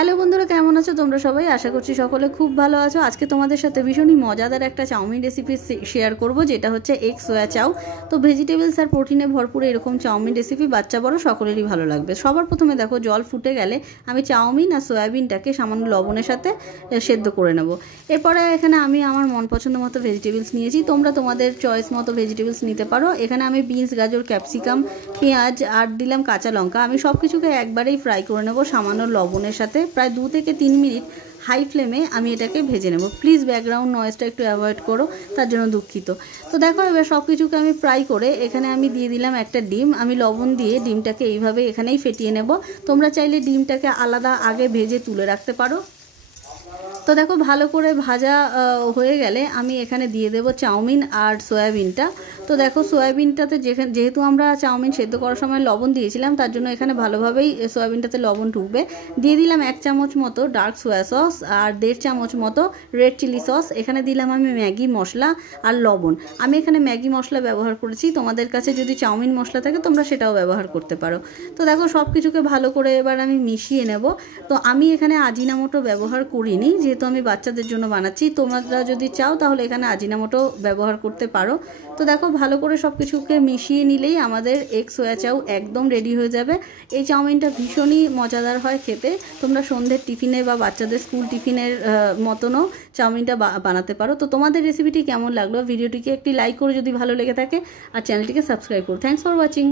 Hello বন্ধুরা, কেমন আছো তোমরা সবাই? আশা করছি সকলে খুব ভালো আছো। আজকে তোমাদের সাথে ভীষণই মজাদার একটা চাউমিন রেসিপি শেয়ার করব, যেটা হচ্ছে এগ সোয়া চাউ। তো ভেজিটেবলস আর প্রোটিনে ভরপুর এরকম চাউমিন রেসিপি বাচ্চা বড় সকলেরই ভালো লাগবে। সবার প্রথমে দেখো, জল ফুটে গেলে আমি চাউমিন আর সয়াবিনটাকে সামান্য লবণের সাথে সেদ্ধ করে নেব। এরপরে এখানে আমি আমার মন পছন্দ মতো ভেজিটেবলস নিয়েছি, তোমরা তোমাদের চয়েস মতো ভেজিটেবলস নিতে পারো। এখানে আমি বিনস, গাজর, ক্যাপসিকাম, পেঁয়াজ আর দিলাম কাঁচা লঙ্কা। আমি সব কিছুকে একবারেই ফ্রাই করে নেব সামান্য লবণের সাথে। প্রায় 2 থেকে 3 মিনিট হাই ফ্লেমে আমি এটাকে ভেজে নেব। প্লিজ ব্যাকগ্রাউন্ড নয়েজটা একটু অ্যাভয়েড করো, তার জন্য দুঃখিত। তো দেখো, এবার সব কিছুকে আমি ফ্রাই করে এখানে আমি দিয়ে দিলাম একটা ডিম। আমি লবণ দিয়ে ডিমটাকে এইভাবে এখানেই ফেটিয়ে নেব। তোমরা চাইলে ডিমটাকে আলাদা আগে ভেজে তুলে রাখতে পারো। তো দেখো, ভালো করে ভাজা হয়ে গেলে আমি এখানে দিয়ে দেব চাউমিন আর সয়াবিনটা। তো দেখো, সয়াবিনটাতে যেহেতু আমরা চাউমিন সেদ্ধ করার সময় লবণ দিয়েছিলাম, তার জন্য এখানে ভালোভাবেই সয়াবিনটাতে লবণ ঢুকবে। দিয়ে দিলাম 1 চামচ মতো ডার্ক সোয়া সস আর 1.5 চামচ মতো রেড চিলি সস। এখানে দিলাম আমি ম্যাগি মশলা আর লবণ। আমি এখানে ম্যাগি মশলা ব্যবহার করেছি, তোমাদের কাছে যদি চাউমিন মশলা থাকে তোমরা সেটাও ব্যবহার করতে পারো। তো দেখো, সব কিছুকে ভালো করে এবার আমি মিশিয়ে নেব। তো আমি এখানে আজিনামোটো ব্যবহার করিনি, যেহেতু আমি বাচ্চাদের জন্য বানাচ্ছি। তোমরা যদি চাও তাহলে এখানে আজিনামোটো ব্যবহার করতে পারো। তো দেখো, ভালো করে সব কিছুকে মিশিয়ে নিলেই আমাদের এগ সোয়া চাউ একদম রেডি হয়ে যাবে। এই চাউমিনটা ভীষণই মজাদার হয় খেতে। তোমরা সন্ধ্যের টিফিনে বা বাচ্চাদের স্কুল টিফিনের মতনও চাউমিনটা বানাতে পারো। তো তোমাদের রেসিপিটি কেমন লাগলো? ভিডিওটিকে একটি লাইক করে যদি ভালো লেগে থাকে, আর চ্যানেলটিকে সাবস্ক্রাইব করো। Thanks for watching.